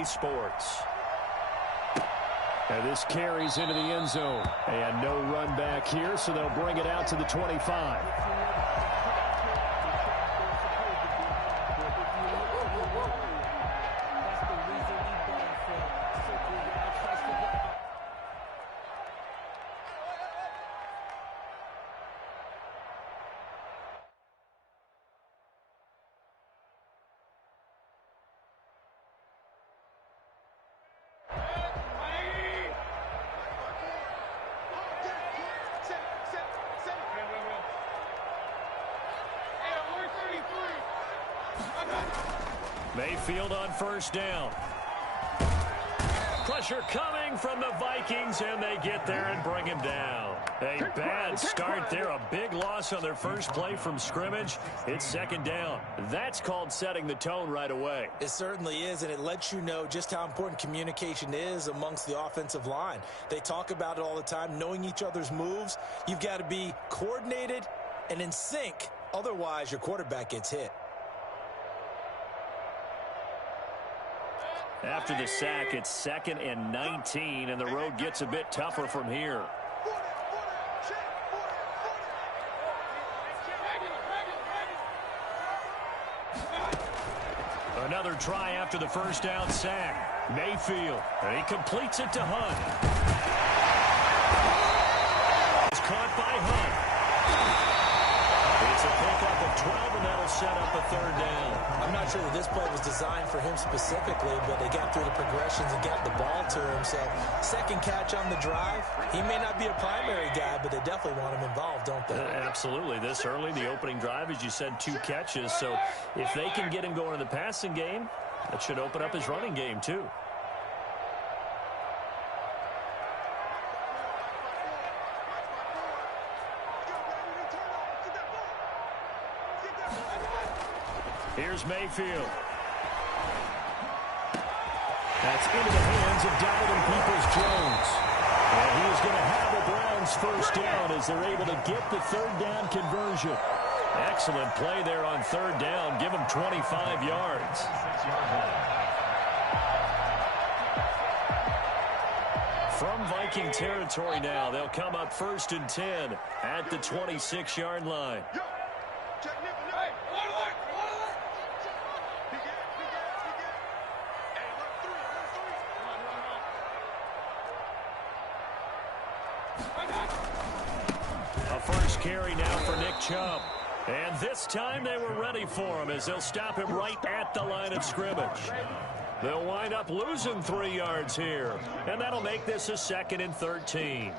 EA Sports. And this carries into the end zone. And no run back here, so they'll bring it out to the 25. Mayfield on first down. Pressure coming from the Vikings, and they get there and bring him down. A bad start there, a big loss on their first play from scrimmage. It's second down. That's called setting the tone right away. It certainly is, and it lets you know just how important communication is amongst the offensive line. They talk about it all the time, knowing each other's moves. You've got to be coordinated and in sync. Otherwise, your quarterback gets hit. After the sack, it's 2nd and 19, and the road gets a bit tougher from here. Another try after the first down sack. Mayfield, and he completes it to Hunt. It's caught by Hunt. It's a pickup of 12, and that'll set up a third down. I'm not sure that this play was designed for him specifically, but they got through the progressions and got the ball to him. So, second catch on the drive. He may not be a primary guy, but they definitely want him involved, don't they? Absolutely. This early, the opening drive, as you said, 2 catches. So, if they can get him going in the passing game, that should open up his running game, too. Here's Mayfield. That's into the hands of Donovan Peoples-Jones. And he is going to have the Browns first down as they're able to get the third down conversion. Excellent play there on third down. Give them 25 yards. From Viking territory now, they'll come up 1st and 10 at the 26-yard line. First carry now for Nick Chubb. And this time they were ready for him as they'll stop him right at the line of scrimmage. They'll wind up losing 3 yards here. And that'll make this a 2nd and 13.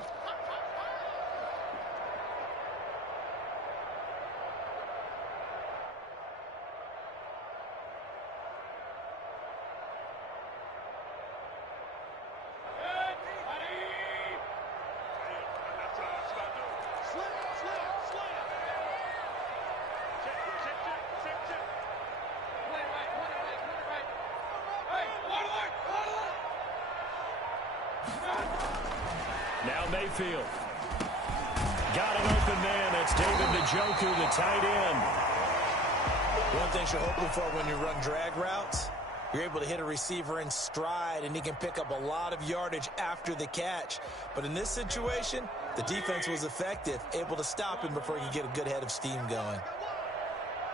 Now Mayfield. Got an open man. That's David Njoku, the tight end. One thing you're hoping for when you run drag routes, you're able to hit a receiver in stride, and he can pick up a lot of yardage after the catch. But in this situation, the defense was effective, able to stop him before he could get a good head of steam going.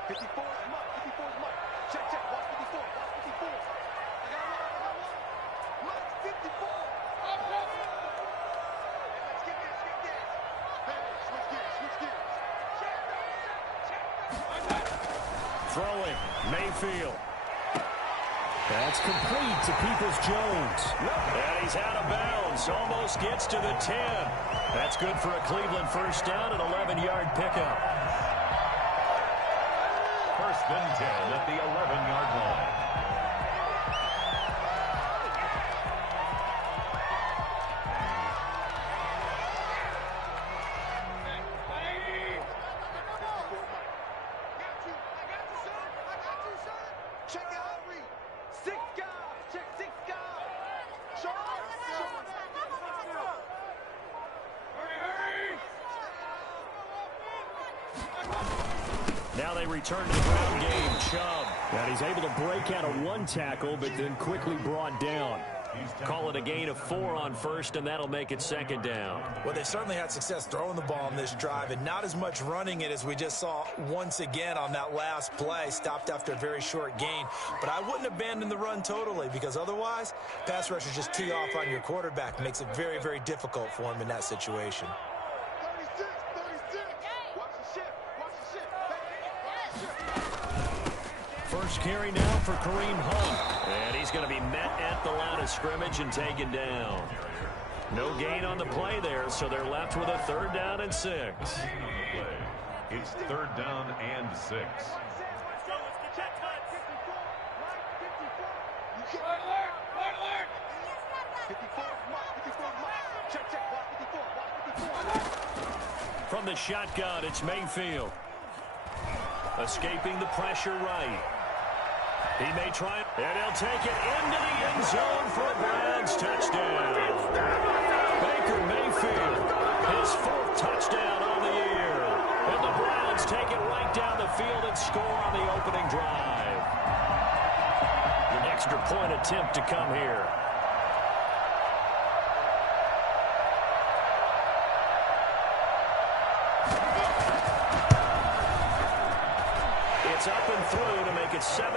54 is Mike. 54 is Mike. Check, check. Watch 54. Watch 54. I got one. Mike, 54. Let's get this. Get this. Hey, switch gears. Switch gears. Throwing. Mayfield. That's complete to Peoples-Jones. And he's out of bounds. Almost gets to the 10. That's good for a Cleveland first down, an 11-yard pickup. First and 10 at the 11-yard line. Now they return to the ground game. Chubb And he's able to break out of one tackle, but then quickly brought down. Call it a gain of 4 on first, and that'll make it second down. Well, they certainly had success throwing the ball on this drive, and not as much running it as we just saw once again on that last play. Stopped after a very short gain. But I wouldn't abandon the run totally, because otherwise, pass rushers just tee off on your quarterback. Makes it very, very difficult for him in that situation. 36, 36. Watch the shift. Watch the shift. First carry now for Kareem Hunt. And he's going to be met at the line of scrimmage and taken down. No gain on the play there, so they're left with a 3rd down and 6. It's 3rd down and 6. From the shotgun, it's Mayfield. Escaping the pressure right. He may try it, and he'll take it into the end zone for a Browns touchdown. Baker Mayfield, his 4th touchdown on the year. And the Browns take it right down the field and score on the opening drive. An extra point attempt to come here. It's up and through to make it 7-0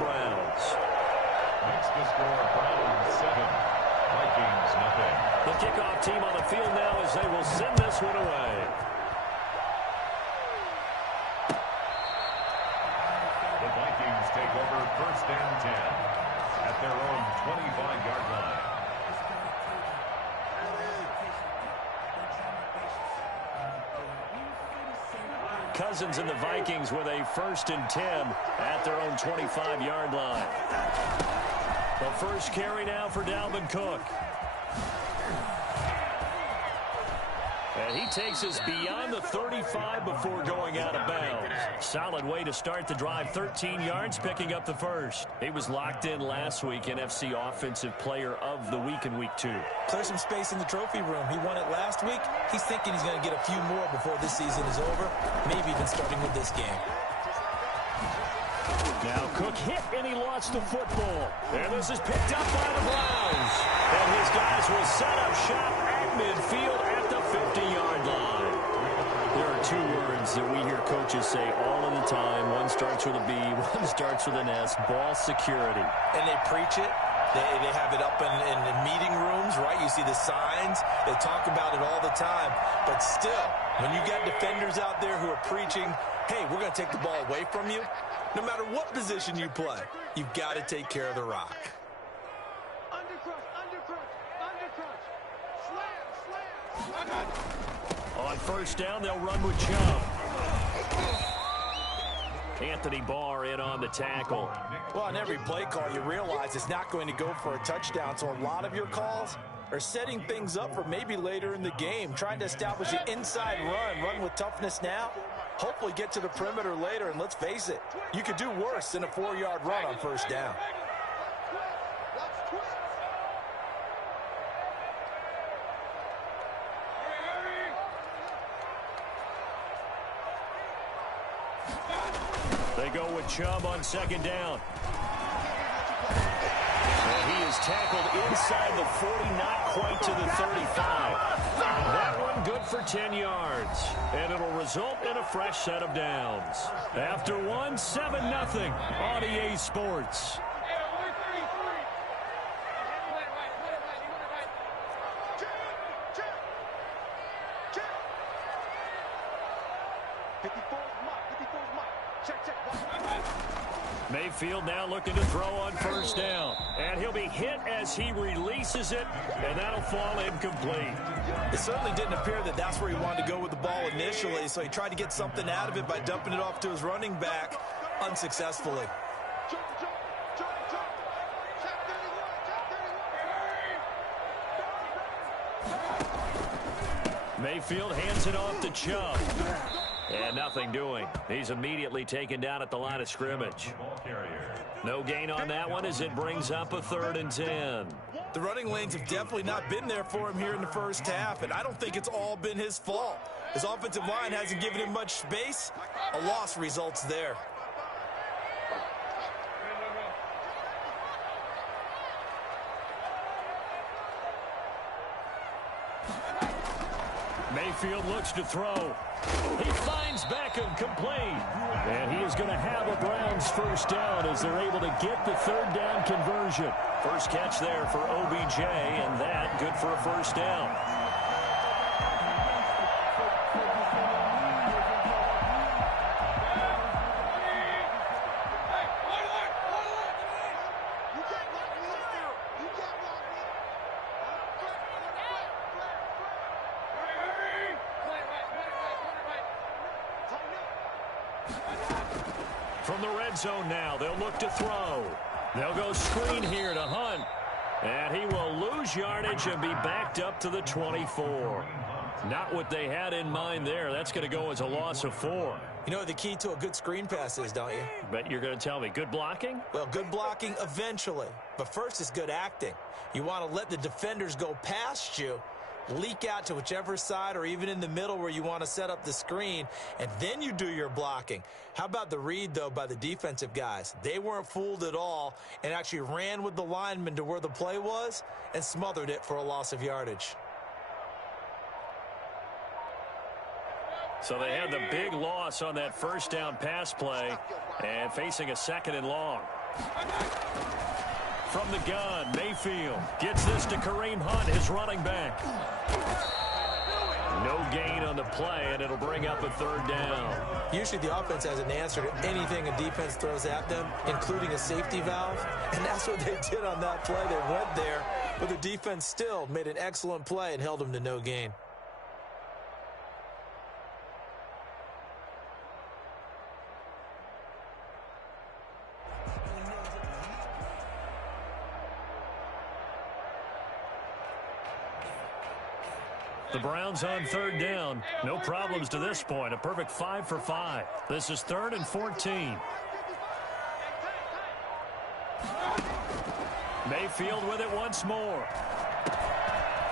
Browns. Makes the score Browns 7, Vikings nothing. The kickoff team on the field now as they will send this one away. The Vikings take over 1st and 10 at their own 25-yard line. Cousins and the Vikings with a 1st and 10 at their own 25-yard line. The first carry now for Dalvin Cook. And he takes us beyond the 35 before going out of bounds. Solid way to start the drive. 13 yards, picking up the first. He was locked in last week, NFC Offensive Player of the Week in Week 2. Clear some space in the trophy room. He won it last week. He's thinking he's going to get a few more before this season is over, maybe even starting with this game. Now Cook hit and he lost the football. And this is picked up by the Browns. And his guys will set up shop at midfield at the 50-yard line. There are 2 words that we hear coaches say all of the time. One starts with a B, one starts with an S. Ball security. And they preach it. They have it up in meeting rooms, right? You see the signs. They talk about it all the time. But still, when you got defenders out there who are preaching, hey, we're going to take the ball away from you, no matter what position you play, you've got to take care of the rock. On first down, they'll run with Chubb. Anthony Barr in on the tackle. Well, on every play call, you realize it's not going to go for a touchdown, so a lot of your calls are setting things up for maybe later in the game, trying to establish an inside run with toughness now, hopefully get to the perimeter later, and let's face it, you could do worse than a 4-yard run on first down. They go with Chubb on second down. And he is tackled inside the 40, not quite to the 35. That one good for 10 yards. And it'll result in a fresh set of downs. After one, 7-0 on EA Sports. Mayfield now looking to throw on first down. And he'll be hit as he releases it, and that'll fall incomplete. It certainly didn't appear that that's where he wanted to go with the ball initially, so he tried to get something out of it by dumping it off to his running back unsuccessfully. Mayfield hands it off to Chubb. And nothing doing. He's immediately taken down at the line of scrimmage. No gain on that one as it brings up a 3rd and 10. The running lanes have definitely not been there for him here in the first half, and I don't think it's all been his fault. His offensive line hasn't given him much space. A loss results there. Mayfield looks to throw. He finds Beckham complete. And he is going to have a Browns first down as they're able to get the third down conversion. First catch there for OBJ, and that good for a first down. From the red zone now, they'll look to throw. They'll go screen here to Hunt. And he will lose yardage and be backed up to the 24. Not what they had in mind there. That's going to go as a loss of 4. You know what the key to a good screen pass is, don't you? Bet you're going to tell me. Good blocking? Well, good blocking eventually. But first is good acting. You want to let the defenders go past you, leak out to whichever side or even in the middle where you want to set up the screen, and then you do your blocking. How about the read, though, by the defensive guys? They weren't fooled at all and actually ran with the lineman to where the play was and smothered it for a loss of yardage. So they had the big loss on that first down pass play and facing a second and long. From the gun, Mayfield gets this to Kareem Hunt, his running back. No gain on the play, and it'll bring up a third down. Usually the offense has an answer to anything a defense throws at them, including a safety valve, and that's what they did on that play. They went there, but the defense still made an excellent play and held them to no gain. The Browns on third down. No problems to this point. A perfect 5 for 5. This is 3rd and 14. Mayfield with it once more.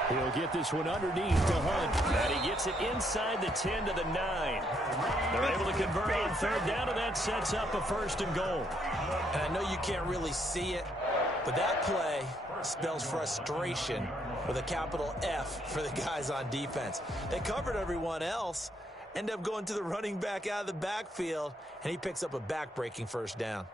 He'll get this one underneath to Hunt. And he gets it inside the 10 to the 9. They're able to convert on third down, and that sets up a 1st and goal. And I know you can't really see it, but that play spells frustration with a capital F for the guys on defense. They covered everyone else, end up going to the running back out of the backfield, and he picks up a back-breaking first down.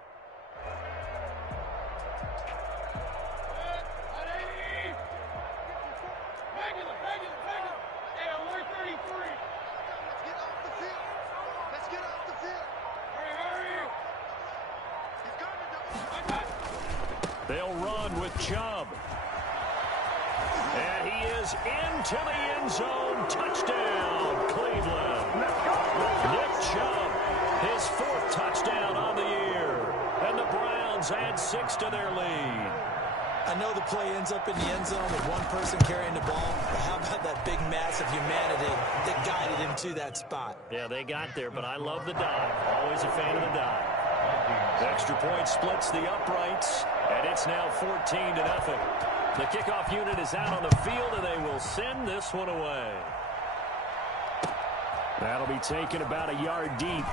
They'll run with Chubb. And he is into the end zone. Touchdown, Cleveland. Nick Chubb, his 4th touchdown on the year. And the Browns add 6 to their lead. I know the play ends up in the end zone with one person carrying the ball, but how about that big mass of humanity that guided him to that spot? Yeah, they got there, but I love the dive. Always a fan of the dive. Extra point splits the uprights, and it's now 14-0. The kickoff unit is out on the field, and they will send this one away. That'll be taken about a yard deep.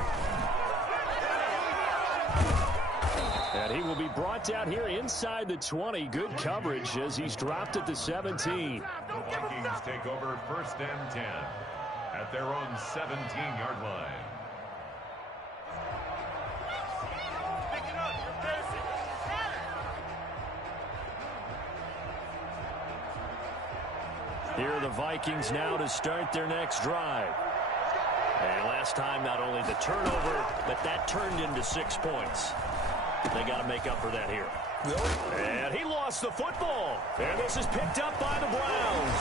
And he will be brought down here inside the 20. Good coverage as he's dropped at the 17. The Vikings take over 1st and 10 at their own 17-yard line. Here are the Vikings now to start their next drive. And last time, not only the turnover, but that turned into 6 points. They got to make up for that here. And he lost the football. And this is picked up by the Browns.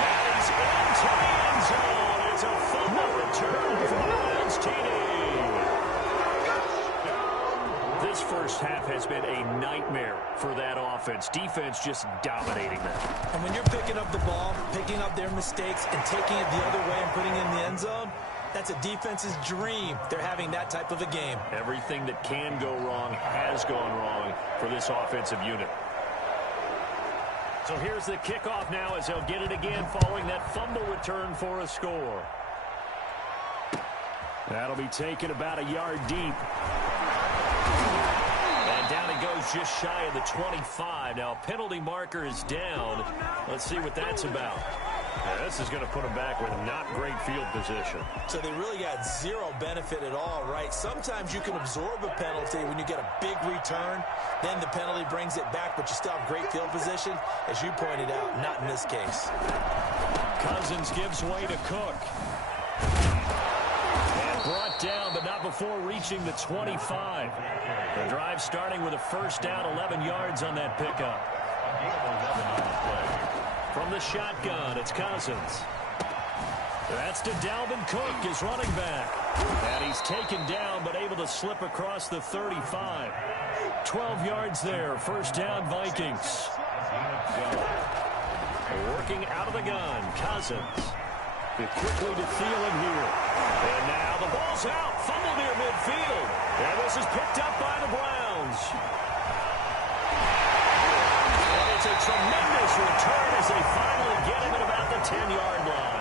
And he's into the end zone. It's a fumble return for the Browns TD. This first half has been a nightmare for that offense. Defense just dominating them. And when you're picking up the ball, picking up their mistakes, and taking it the other way and putting it in the end zone, that's a defense's dream. They're having that type of a game. Everything that can go wrong has gone wrong for this offensive unit. So here's the kickoff now as they'll get it again following that fumble return for a score. That'll be taken about a yard deep. And down it goes just shy of the 25. Now a penalty marker is down. Let's see what that's about. Yeah, this is going to put them back with not great field position. So they really got zero benefit at all, right? Sometimes you can absorb a penalty when you get a big return. Then the penalty brings it back, but you still have great field position. As you pointed out, not in this case. Cousins gives way to Cook. And brought down, but not before reaching the 25. The drive starting with a first down, 11 yards on that pickup. From the shotgun, it's Cousins. That's to Dalvin Cook, his running back. And he's taken down, but able to slip across the 35. 12 yards there, first down Vikings. Working out of the gun, Cousins. Quickly to Thielen here. And now the ball's out, fumble near midfield. And this is picked up by the Browns. And it's a tremendous return as they finally get him at about the 10-yard line.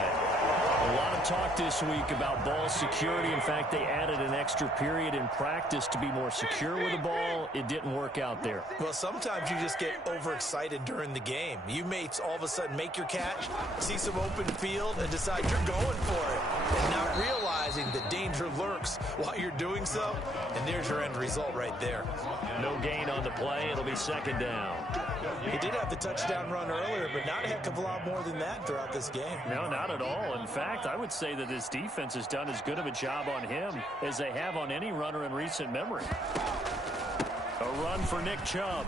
A lot of talk this week about ball security. In fact, they added an extra period in practice to be more secure with the ball. It didn't work out there. Well, sometimes you just get overexcited during the game. You may all of a sudden make your catch, see some open field, and decide you're going for it, and not realizing that danger lurks while you're doing so. And there's your end result right there. No gain on the play. It'll be second down. He did have the touchdown run earlier, but not a heck of a lot more than that throughout this game. No, not at all. In fact, I would say that this defense has done as good of a job on him as they have on any runner in recent memory. A run for Nick Chubb.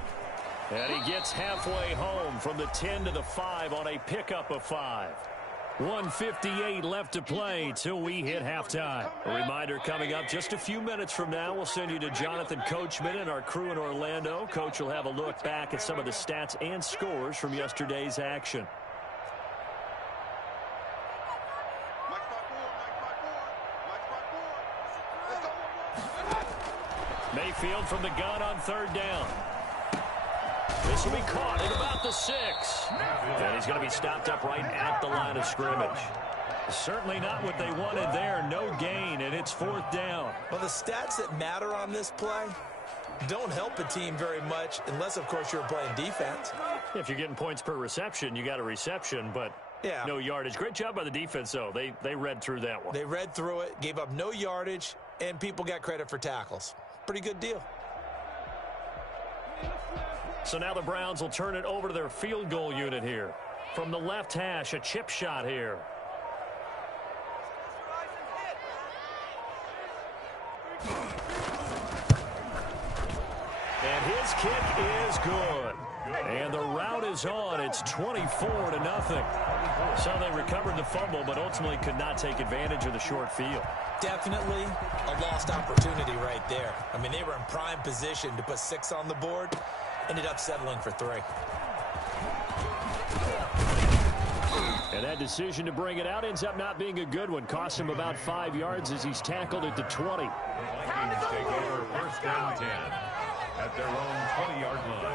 And he gets halfway home from the 10 to the 5 on a pickup of 5. 1:58 left to play till we hit halftime. A reminder coming up just a few minutes from now, we'll send you to Jonathan Coachman and our crew in Orlando. Coach will have a look back at some of the stats and scores from yesterday's action. Mayfield from the gun on third down. This will be caught at about the 6. And he's going to be stopped up right at the line of scrimmage. Certainly not what they wanted there. No gain, and it's fourth down. Well, the stats that matter on this play don't help a team very much unless, of course, you're playing defense. If you're getting points per reception, you got a reception, but yeah, no yardage. Great job by the defense, though. They read through that one. They read through it, gave up no yardage, and people got credit for tackles. Pretty good deal. So now the Browns will turn it over to their field goal unit here. From the left hash, a chip shot here. And his kick is good. And the route is on. It's 24-0. So they recovered the fumble, but ultimately could not take advantage of the short field. Definitely a lost opportunity right there. I mean, they were in prime position to put 6 on the board. Ended up settling for 3. And that decision to bring it out ends up not being a good one. Cost him about 5 yards as he's tackled at the 20. Vikings take over first down 10 at their own 20-yard line.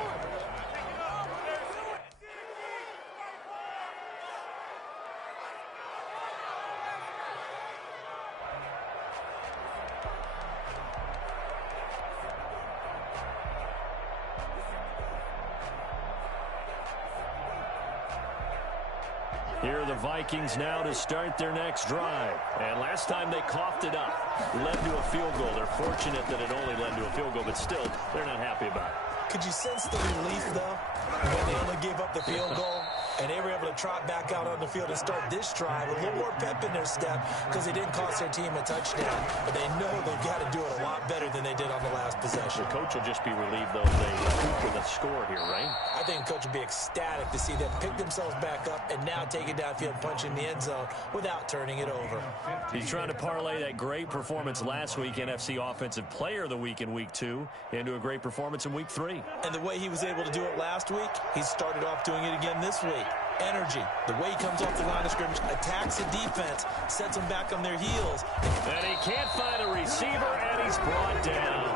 Here are the Vikings now to start their next drive. And last time they coughed it up, led to a field goal. They're fortunate that it only led to a field goal, but still, they're not happy about it. Could you sense the relief, though, when they only gave up the field goal? And they were able to trot back out on the field and start this drive. A little more pep in their step because they didn't cost their team a touchdown. But they know they've got to do it a lot better than they did on the last possession. The coach will just be relieved, though, if they scoop with a score here, right? I think the coach will be ecstatic to see them pick themselves back up and now take it downfield, punch in the end zone without turning it over. He's trying to parlay that great performance last week, NFC Offensive Player of the Week in Week 2, into a great performance in Week 3. And the way he was able to do it last week, he started off doing it again this week. Energy, the way he comes off the line of scrimmage, attacks the defense, sets them back on their heels. And he can't find a receiver, and he's brought down.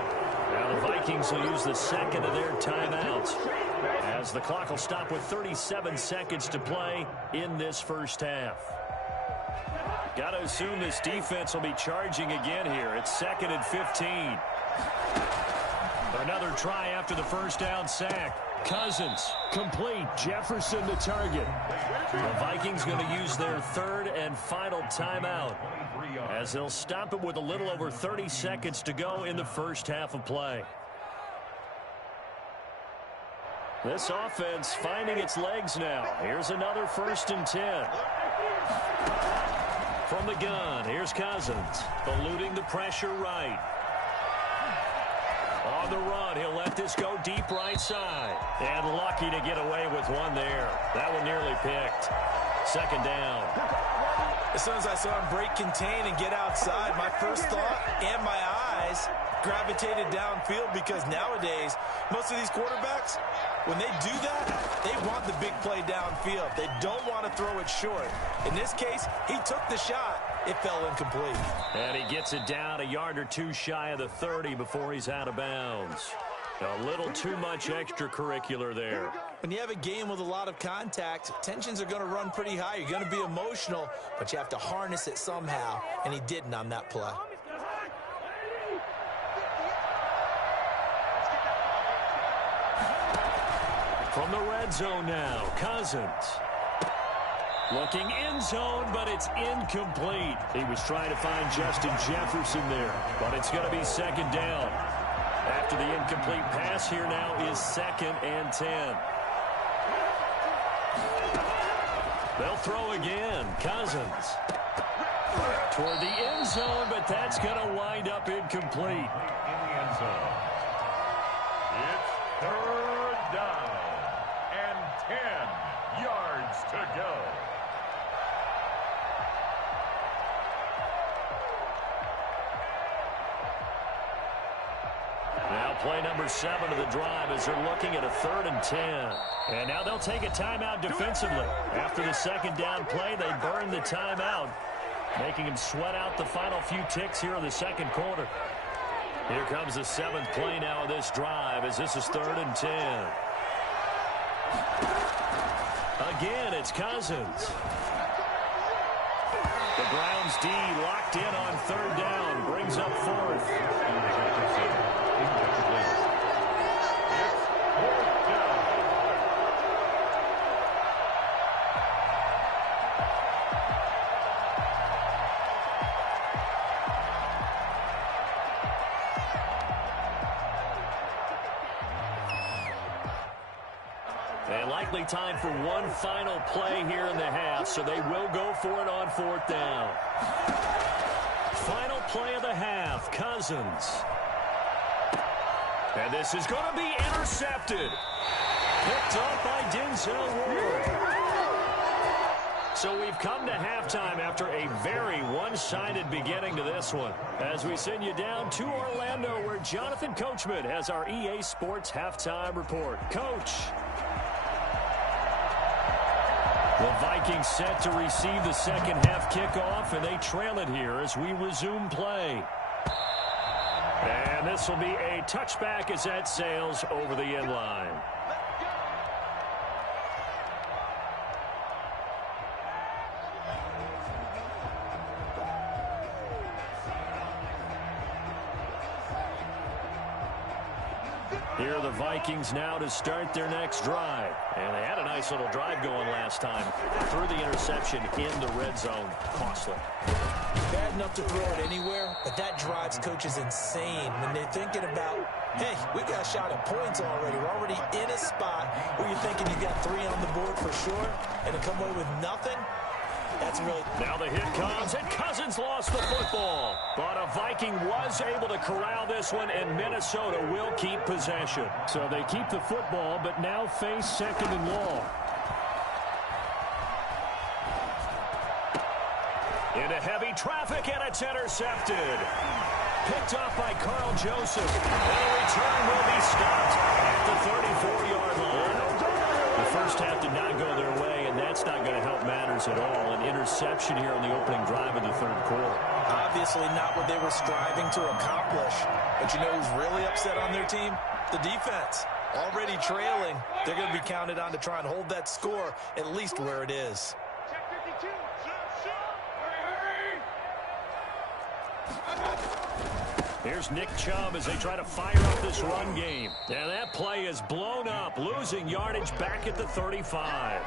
Now the Vikings will use the second of their timeouts as the clock will stop with 37 seconds to play in this first half. Got to assume this defense will be charging again here. It's 2nd and 15. Another try after the first down sack. Cousins, complete. Jefferson the target. The Vikings going to use their third and final timeout as they'll stop it with a little over 30 seconds to go in the first half of play. This offense finding its legs now. Here's another 1st and 10. From the gun, here's Cousins, eluding the pressure right. On the run, he'll let this go deep right side. And lucky to get away with one there. That one nearly picked. 2nd down. As soon as I saw him break contain and get outside, my first thought and my eyes gravitated downfield, because nowadays, most of these quarterbacks, when they do that, they want the big play downfield. They don't want to throw it short. In this case, he took the shot. It fell incomplete. And he gets it down a yard or two shy of the 30 before he's out of bounds. A little too much extracurricular there. When you have a game with a lot of contact, tensions are going to run pretty high. You're going to be emotional, but you have to harness it somehow, and he didn't on that play. From the red zone now, Cousins. Looking in zone, but it's incomplete. He was trying to find Justin Jefferson there, but it's going to be 2nd down. After the incomplete pass, here now is 2nd and 10. They'll throw again. Cousins. Toward the end zone, but that's going to wind up incomplete. In the end zone. It's 3rd down and 10 yards to go. Now play number 7 of the drive as they're looking at a 3rd and 10. And now they'll take a timeout defensively. After the 2nd down play, they burn the timeout, making him sweat out the final few ticks here in the 2nd quarter. Here comes the 7th play now of this drive as this is 3rd and 10. Again, it's Cousins. The Browns D locked in on 3rd down, brings up 4th. And likely time for one final play here in the half, so they will go for it on 4th down. Final play of the half, Cousins. And this is going to be intercepted. Picked up by Denzel Ward. So we've come to halftime after a very one-sided beginning to this one. As we send you down to Orlando, where Jonathan Coachman has our EA Sports Halftime Report. Coach. The Vikings set to receive the 2nd half kickoff, and they trail it here as we resume play. And this will be a touchback as that sails over the end line. Here are the Vikings now to start their next drive. And they had a nice little drive going last time. Threw the interception in the red zone. Costly. Bad enough to throw it anywhere, but that drives coaches insane when they're thinking about, hey, we got a shot at points already. We're already in a spot where you're thinking you got 3 on the board for sure, and to come away with nothing. That's really... Now the hit comes, and Cousins lost the football. But a Viking was able to corral this one, and Minnesota will keep possession. So they keep the football, but now face 2nd and long. Into heavy traffic, and it's intercepted. Picked off by Carl Joseph. And a return will be stopped at the 34-yard line. The first half did not go their way, and that's not going to help matters at all. An interception here on the opening drive of the 3rd quarter. Obviously not what they were striving to accomplish. But you know who's really upset on their team? The defense. Already trailing. They're going to be counted on to try and hold that score at least where it is. Here's Nick Chubb as they try to fire up this run game. And that play is blown up, losing yardage back at the 35.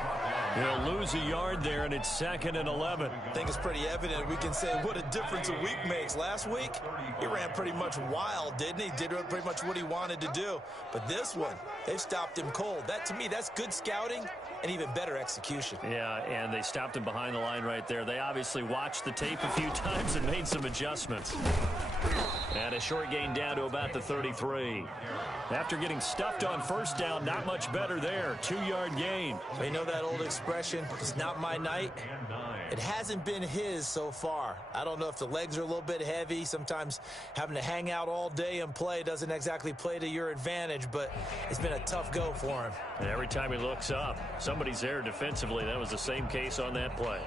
He'll lose a yard there, and it's 2nd and 11. I think it's pretty evident. We can say what a difference a week makes. Last week, he ran pretty much wild, didn't he? Did pretty much what he wanted to do. But this one, they've stopped him cold. That, to me, that's good scouting and even better execution. Yeah, and they stopped him behind the line right there. They obviously watched the tape a few times and made some adjustments. And a short gain down to about the 33. After getting stuffed on first down, not much better there. 2-yard gain. So you know that old expression, it's not my night? It hasn't been his so far. I don't know if the legs are a little bit heavy. Sometimes having to hang out all day and play doesn't exactly play to your advantage, but it's been a tough go for him. And every time he looks up, somebody's there defensively. That was the same case on that play.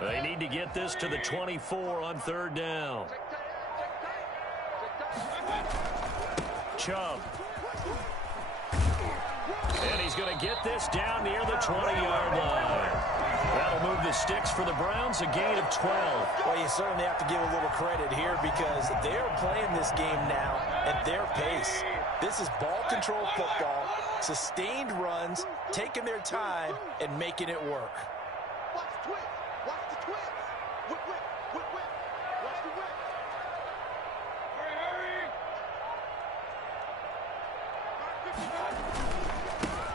They need to get this to the 24 on 3rd down. Chubb. And he's going to get this down near the 20-yard line. That'll move the sticks for the Browns, a gain of 12. Well, you certainly have to give a little credit here because they're playing this game now at their pace. This is ball control football, sustained runs, taking their time, and making it work. Watch the twist. Watch the twist. Whip, whip, whip, whip. Watch the whip. Hurry, hurry.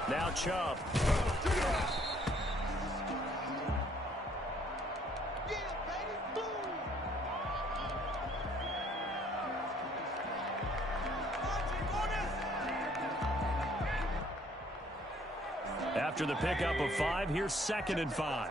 Now Chubb. After the pickup of 5, here's 2nd and 5.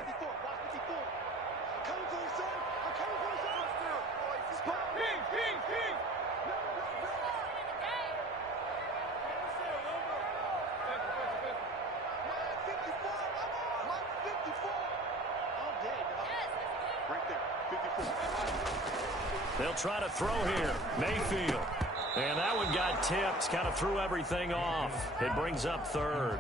They'll try to throw here. Mayfield. And that one got tipped, kind of threw everything off. It brings up 3rd.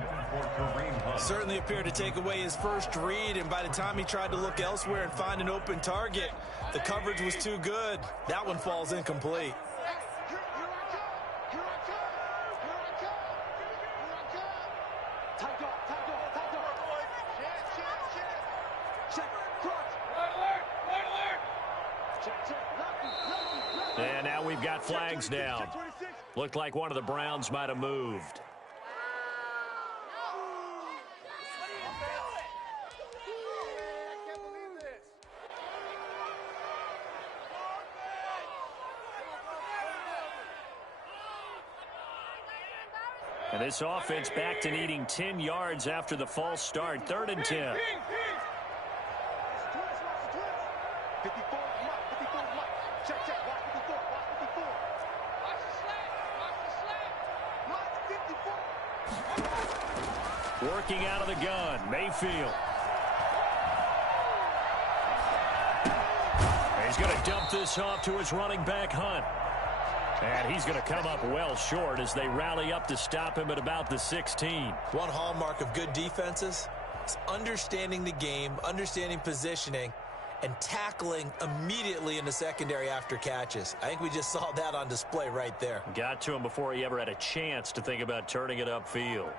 Certainly appeared to take away his first read, and by the time he tried to look elsewhere and find an open target, the coverage was too good. That one falls incomplete. And now we've got flags down. Looked like one of the Browns might have moved. And this offense back to needing 10 yards after the false start. 3rd and 10. 54, check, check, watch 54, watch 54. Watch the slant, watch 54. Working out of the gun, Mayfield. He's going to dump this off to his running back, Hunt. And he's going to come up well short as they rally up to stop him at about the 16. One hallmark of good defenses is understanding the game, understanding positioning, and tackling immediately in the secondary after catches. I think we just saw that on display right there. Got to him before he ever had a chance to think about turning it upfield.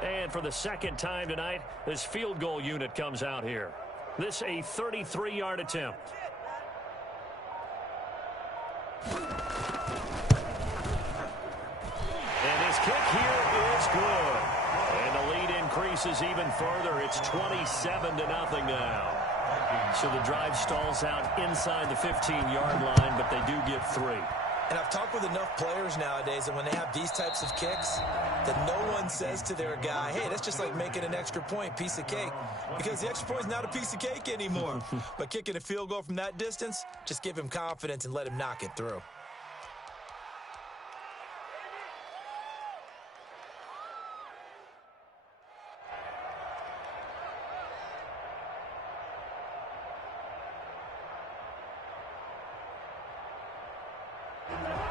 And for the 2nd time tonight, this field goal unit comes out here. This a 33-yard attempt. And his kick here is good. And the lead increases even further. It's 27-0 now. So the drive stalls out inside the 15-yard line, but they do get 3. And I've talked with enough players nowadays that when they have these types of kicks, that no one says to their guy, hey, that's just like making an extra point, piece of cake. Because the extra point is not a piece of cake anymore. But kicking a field goal from that distance, just give him confidence and let him knock it through.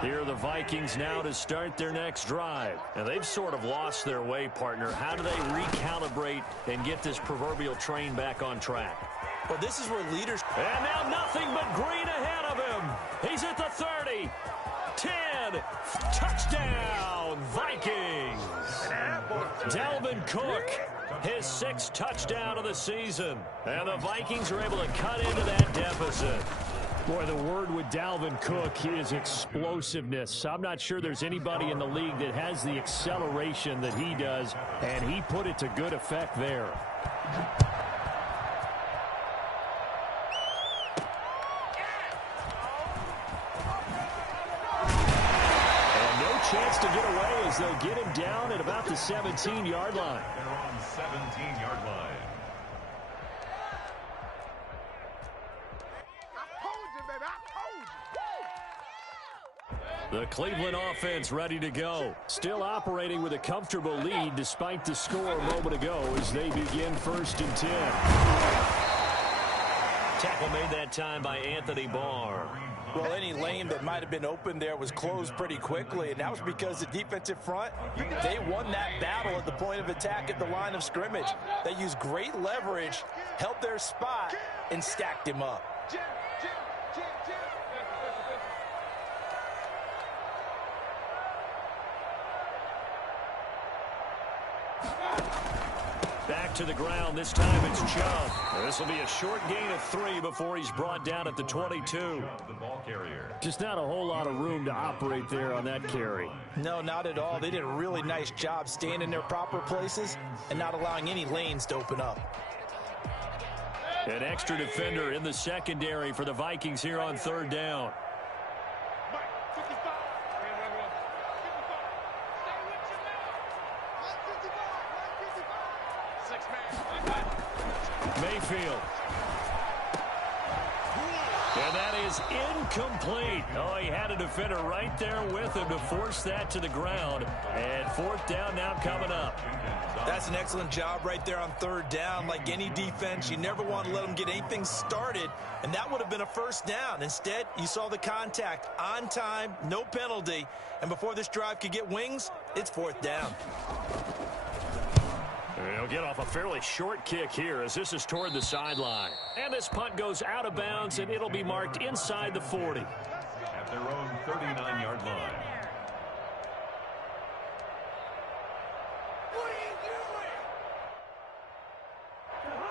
Here are the Vikings now to start their next drive. And they've sort of lost their way, partner. How do they recalibrate and get this proverbial train back on track? Well, this is where leaders... And now nothing but green ahead of him. He's at the 30. 10. Touchdown, Vikings. Dalvin Cook, his 6th touchdown of the season. And the Vikings are able to cut into that deficit. Boy, the word with Dalvin Cook is explosiveness. I'm not sure there's anybody in the league that has the acceleration that he does, and he put it to good effect there. And no chance to get away as they'll get him down at about the 17-yard line. They're on 17-yard line. The Cleveland offense ready to go. Still operating with a comfortable lead despite the score a moment ago as they begin 1st and 10. Tackle made that time by Anthony Barr. Well, any lane that might have been open there was closed pretty quickly, and that was because the defensive front, they won that battle at the point of attack at the line of scrimmage. They used great leverage, held their spot, and stacked him up. Back to the ground. This time it's Chubb. This will be a short gain of 3 before he's brought down at the 22. The ball carrier. Just not a whole lot of room to operate there on that carry. No, not at all. They did a really nice job staying in their proper places and not allowing any lanes to open up. An extra defender in the secondary for the Vikings here on 3rd down. Mayfield. And that is incomplete. Oh, he had a defender right there with him to force that to the ground. And 4th down now coming up. That's an excellent job right there on 3rd down. Like any defense, you never want to let them get anything started, and that would have been a 1st down. Instead, you saw the contact on time, no penalty, and before this drive could get wings, it's 4th down. He'll get off a fairly short kick here as this is toward the sideline. And this punt goes out of bounds, and it'll be marked inside the 40. At their own 39-yard line.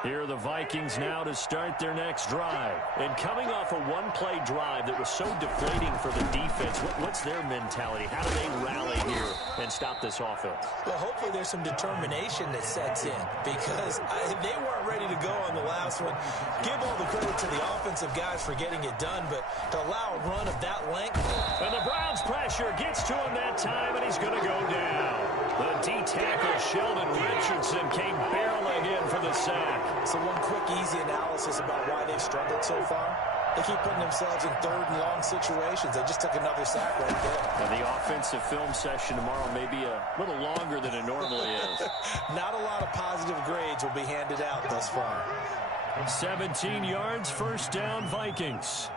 Here are the Vikings now to start their next drive. And coming off a one-play drive that was so deflating for the defense, what's their mentality? How do they rally here and stop this offense? Well, hopefully there's some determination that sets in because they weren't ready to go on the last one. Give all the credit to the offensive guys for getting it done, but to allow a run of that length. And the Browns pressure gets to him that time, and he's going to go down. The D-tackle, Sheldon Richardson, came barreling in for the sack. So one quick, easy analysis about why they've struggled so far. They keep putting themselves in 3rd and long situations. They just took another sack right there. And the offensive film session tomorrow may be a little longer than it normally is. Not a lot of positive grades will be handed out thus far. 17 yards, 1st down, Vikings.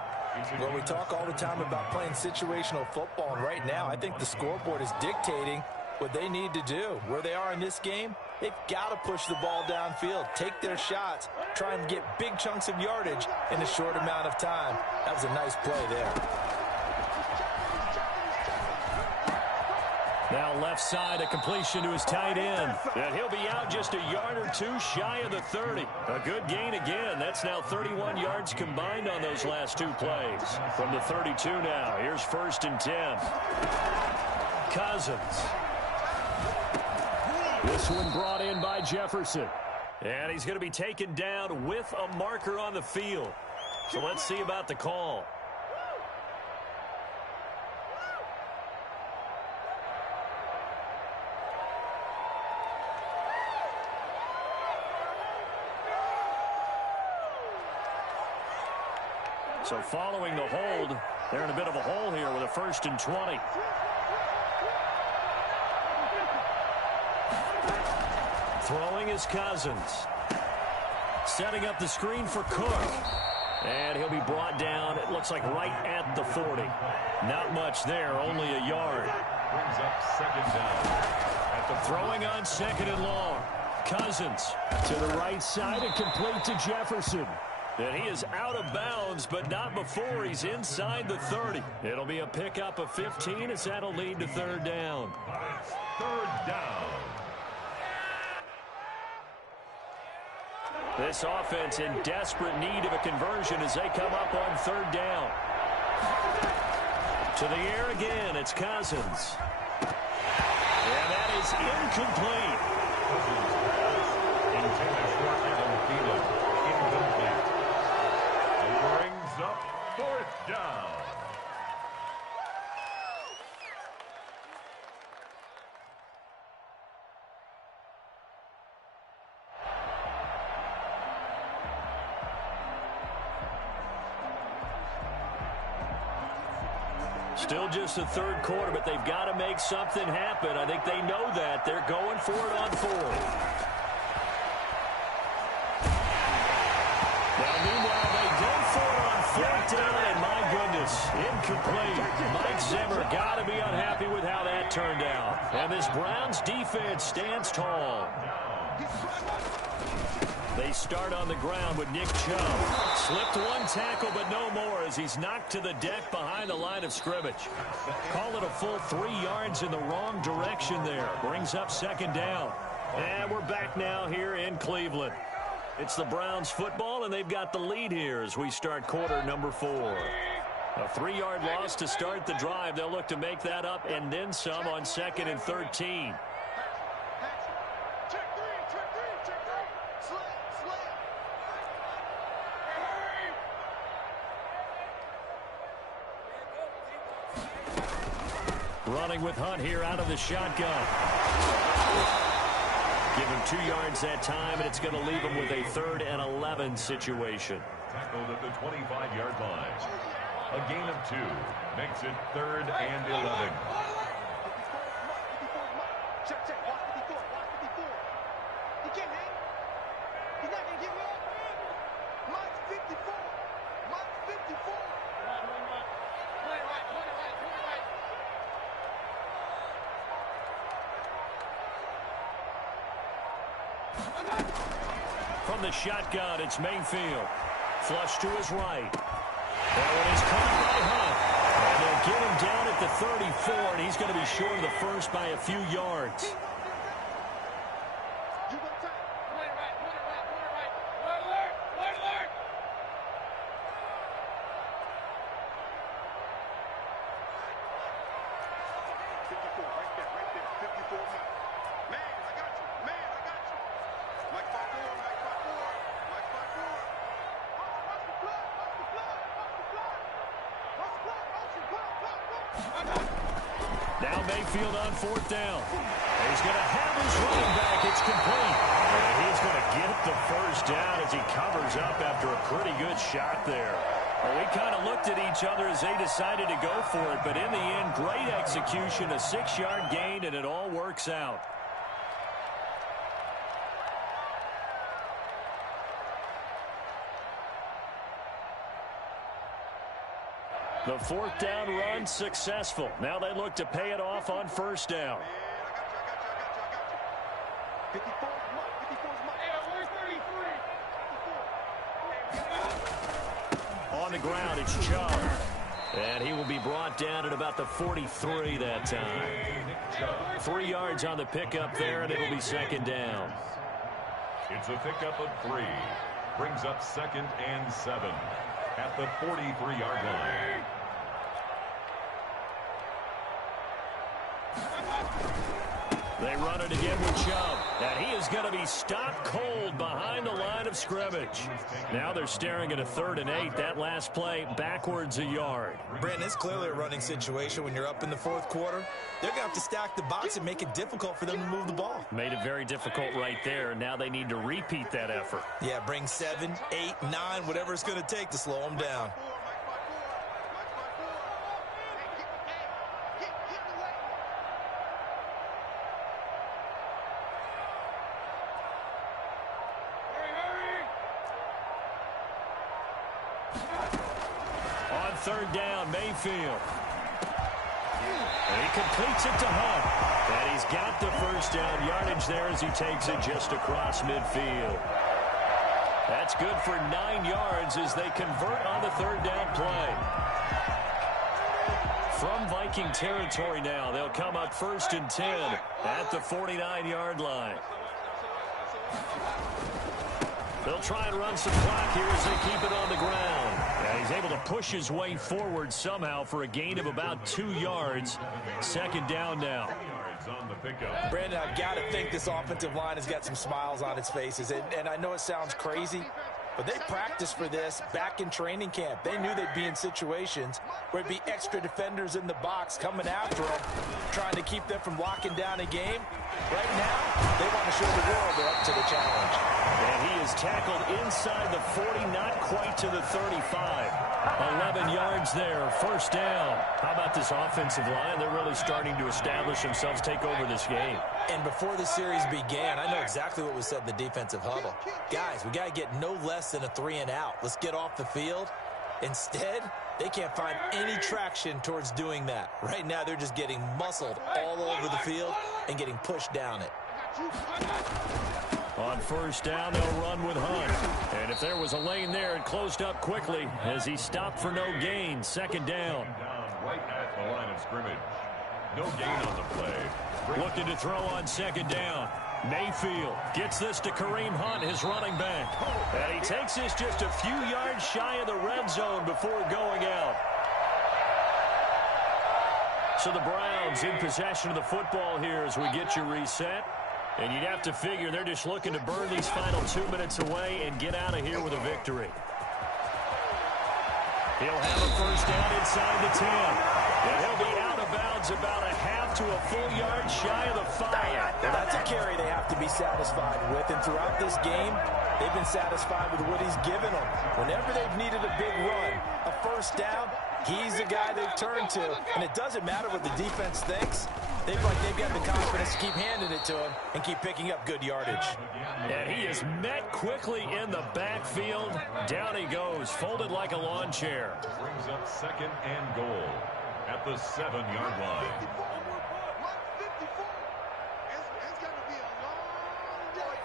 Well, we talk all the time about playing situational football, and right now I think the scoreboard is dictating what they need to do. Where they are in this game, they've got to push the ball downfield, take their shots, try and get big chunks of yardage in a short amount of time. That was a nice play there. Now left side, a completion to his tight end. And he'll be out just a yard or 2 shy of the 30. A good gain again. That's now 31 yards combined on those last 2 plays. From the 32 now, here's 1st and 10. Cousins. This one brought in by Jefferson. And he's going to be taken down with a marker on the field. So let's see about the call. So following the hold, they're in a bit of a hole here with a 1st and 20. Throwing is Cousins. Setting up the screen for Cook. And he'll be brought down, it looks like right at the 40. Not much there, only a yard. Brings up second down. Throwing on second and long. Cousins to the right side and complete to Jefferson. And he is out of bounds, but not before he's inside the 30. It'll be a pickup of 15 as that'll lead to third down. It's third down. This offense in desperate need of a conversion as they come up on third down. To the air again, it's Cousins. And that is incomplete. Intended short downfield. Incomplete. Brings up fourth down. Still just the third quarter, but they've got to make something happen. I think they know that. They're going for it on fourth. Now, meanwhile, they go for it on fourth down, and my goodness, incomplete. Mike Zimmer got to be unhappy with how that turned out. And this Browns defense stands tall. They start on the ground with Nick Chubb. Slipped one tackle, but no more as he's knocked to the deck behind the line of scrimmage. Call it a full 3 yards in the wrong direction there. Brings up second down. And we're back now here in Cleveland. It's the Browns football, and they've got the lead here as we start quarter number 4. A 3-yard loss to start the drive. They'll look to make that up and then some on second and 13. Running with Hunt here out of the shotgun. Give him 2 yards that time, and it's going to leave him with a 3rd and 11 situation. Tackled at the 25-yard line. A gain of 2 makes it 3rd and 11. Check, check. Watch 54. Watch 54. He can't hang. He's not going to get me up. Mike's 54. Mike's 54. From the shotgun, it's Mayfield. Flush to his right. That one is caught by Hunt. And they'll get him down at the 34, and he's going to be short of the first by a few yards. Now Mayfield on fourth down. He's going to have his running back. It's complete. And he's going to get the first down as he covers up after a pretty good shot there. Well, we kind of looked at each other as they decided to go for it, but in the end, great execution, a 6-yard gain, and it all works out. The fourth down run successful. Now they look to pay it off on first down. On the ground, it's Chubb. And he will be brought down at about the 43 that time. 3 yards on the pickup there, and it'll be second down. It's a pickup of 3. Brings up second and 7 at the 43-yard line. They run it again with Chubb. And he is going to be stopped cold behind the line of scrimmage. Now they're staring at a 3rd and 8. That last play backwards a yard. Brandon, it's clearly a running situation when you're up in the 4th quarter. They're going to have to stack the box and make it difficult for them to move the ball. Made it very difficult right there. Now they need to repeat that effort. Yeah, bring 7, 8, 9, whatever it's going to take to slow them down. third down, Mayfield. And he completes it to Hunt. And he's got the first down yardage there as he takes it just across midfield. That's good for 9 yards as they convert on the third down play. From Viking territory now, they'll come up 1st and 10 at the 49-yard line. They'll try and run some clock here as they keep it on the ground. And he's able to push his way forward somehow for a gain of about 2 yards. 2nd down now. Brandon, I've got to think this offensive line has got some smiles on its faces. And I know it sounds crazy, but they practiced for this back in training camp. They knew they'd be in situations where it'd be extra defenders in the box coming after them, trying to keep them from locking down a game. Right now, they want to show the world they're up to the challenge. And he is tackled inside the 40, not quite to the 35. 11 yards there, 1st down. How about this offensive line? They're really starting to establish themselves, take over this game. And before the series began, I know exactly what was said in the defensive huddle. Guys, we got to get no less than a 3-and-out. Let's get off the field. Instead, they can't find any traction towards doing that. Right now, they're just getting muscled all over the field and getting pushed down it. On 1st down, they'll run with Hunt. And if there was a lane there, it closed up quickly as he stopped for no gain. 2nd down. Right at the line of scrimmage. No gain on the play. Looking to throw on 2nd down. Mayfield gets this to Kareem Hunt, his running back. And he takes this just a few yards shy of the red zone before going out. So the Browns in possession of the football here as we get you reset. And you'd have to figure they're just looking to burn these final 2 minutes away and get out of here with a victory. He'll have a 1st down inside the 10. And he'll be out of bounds about a half to a full yard shy of the 5. Well, that's a carry they have to be satisfied with. And throughout this game, they've been satisfied with what he's given them. Whenever they've needed a big run, a 1st down, he's the guy they've turned to. And it doesn't matter what the defense thinks. They've got the confidence to keep handing it to him and keep picking up good yardage. And he is met quickly in the backfield. Down he goes, folded like a lawn chair. Brings up 2nd and goal at the 7-yard line. It's going to be a long day.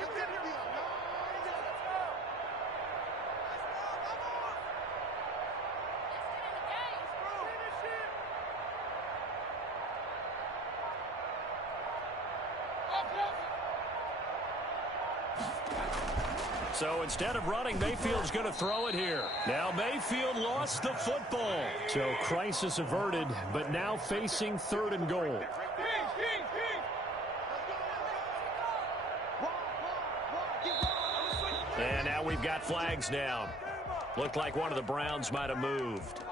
It's going to be a long day. So instead of running, Mayfield's going to throw it here. Now Mayfield lost the football. So crisis averted, but now facing 3rd and goal. And now we've got flags down. Looked like one of the Browns might have moved.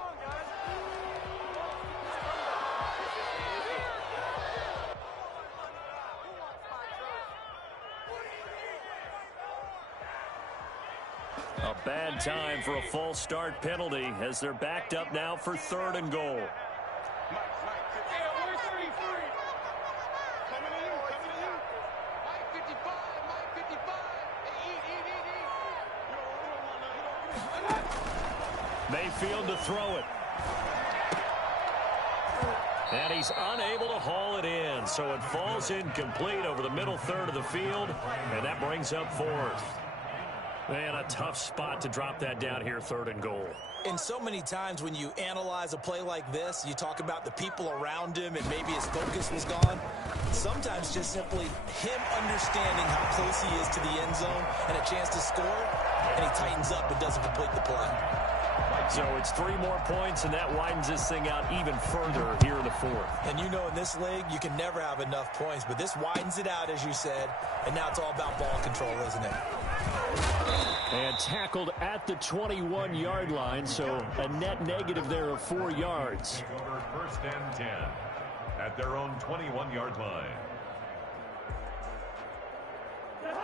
A bad time for a false start penalty as they're backed up now for 3rd and goal. Mayfield to throw it. And he's unable to haul it in, so it falls incomplete over the middle 3rd of the field, and that brings up 4th. Man, a tough spot to drop that down here, 3rd and goal. And so many times when you analyze a play like this, you talk about the people around him and maybe his focus was gone. Sometimes just simply him understanding how close he is to the end zone and a chance to score, and he tightens up and doesn't complete the play. So it's 3 more points, and that widens this thing out even further here in the 4th. And you know in this league, you can never have enough points, but this widens it out, as you said, and now it's all about ball control, isn't it? And tackled at the 21-yard line, so a net negative there of 4 yards. Over 1st and 10 at their own 21-yard line.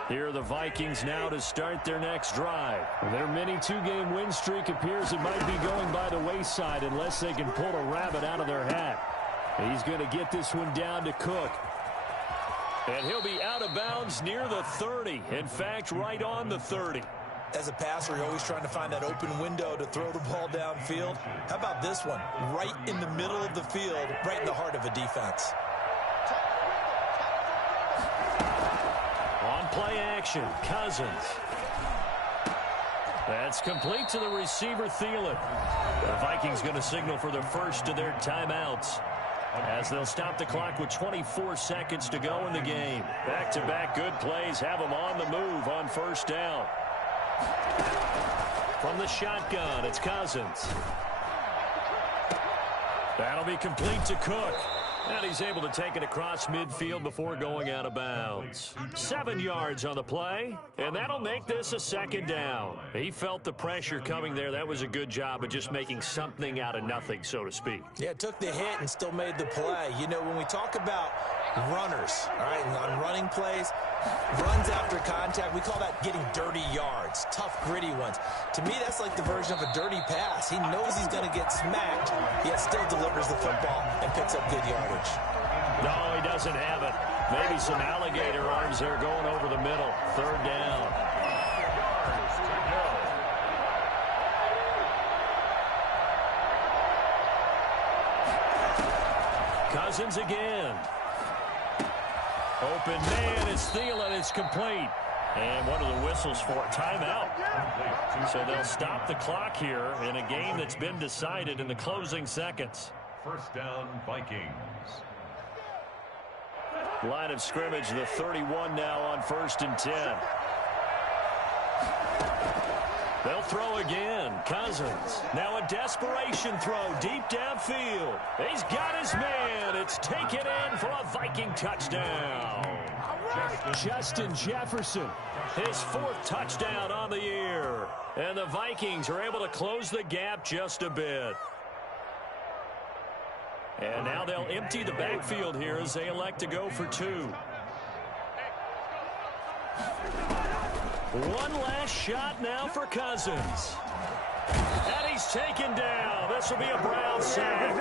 Here are the Vikings now to start their next drive. Their mini 2-game win streak appears it might be going by the wayside unless they can pull a rabbit out of their hat. He's going to get this one down to Cook. And he'll be out of bounds near the 30. In fact, right on the 30. as a passer, you're always trying to find that open window to throw the ball downfield. How about this one? Right in the middle of the field, right in the heart of a defense. On play action, Cousins. That's complete to the receiver, Thielen. The Vikings going to signal for the first of their timeouts, as they'll stop the clock with 24 seconds to go in the game. Back-to-back good plays have them on the move on first down. From the shotgun, it's Cousins. That'll be complete to Cook. And he's able to take it across midfield before going out of bounds. 7 yards on the play, and that'll make this a second down. He felt the pressure coming there. That was a good job of just making something out of nothing, so to speak. Yeah, took the hit and still made the play. You know, when we talk about runners, all right, and on running plays, runs after contact, we call that getting dirty yards, tough, gritty ones. To me, that's like the version of a dirty pass. He knows he's going to get smacked, yet still delivers the football and picks up good yardage. No, he doesn't have it. Maybe some alligator arms there going over the middle. Third down. Cousins again. Open man, it's Thielen. It's complete. And what are the whistles for? Timeout. So they'll stop the clock here in a game that's been decided in the closing seconds. First down, Vikings. Line of scrimmage, the 31 now on 1st and 10. They'll throw again. Cousins. Now a desperation throw deep downfield. He's got his man. It's taken in for a Viking touchdown. Justin Jefferson, his 4th touchdown on the year. And the Vikings are able to close the gap just a bit. And now they'll empty the backfield here as they elect to go for 2. One last shot now for Cousins. And he's taken down. This will be a Brown sack.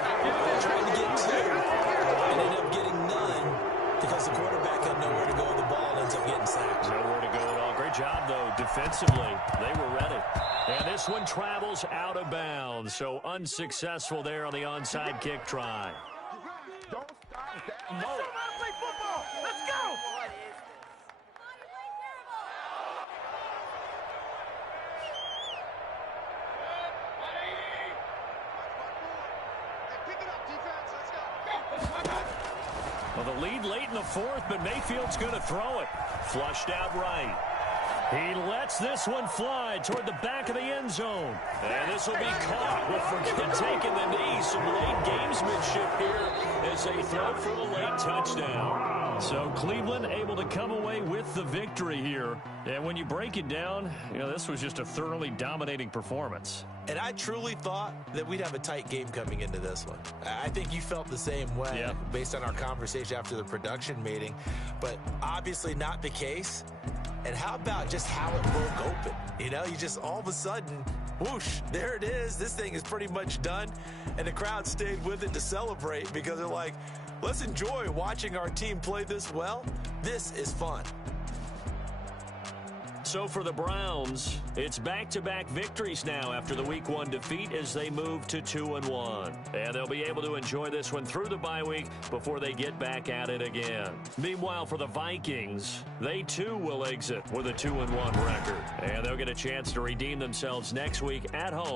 Trying to get 2 and ended up getting none because the quarterback had nowhere to go with the ball and ends up getting sacked. Nowhere to go at all. Great job, though, defensively. They were ready. And this one travels out of bounds, so unsuccessful there on the onside kick try. Don't stop that. No. Play football. Let's go. Hey, pick it up, defense. Let's go. Well, the lead late in the 4th, but Mayfield's going to throw it. Flushed out right. He lets this one fly toward the back of the end zone. And this will be caught. We'll forget taking the knee. Some late gamesmanship here as they throw for a late touchdown. So Cleveland able to come away with the victory here. And when you break it down, you know, this was just a thoroughly dominating performance. And I truly thought that we'd have a tight game coming into this one. I think you felt the same way based on our conversation after the production meeting. But obviously not the case. And how about just how it broke open? You know, you just all of a sudden, whoosh, there it is. This thing is pretty much done. And the crowd stayed with it to celebrate because they're like, let's enjoy watching our team play this well. This is fun. So for the Browns, it's back-to-back victories now after the Week 1 defeat as they move to 2-1. And they'll be able to enjoy this one through the bye week before they get back at it again. Meanwhile, for the Vikings, they too will exit with a 2-1 record. And they'll get a chance to redeem themselves next week at home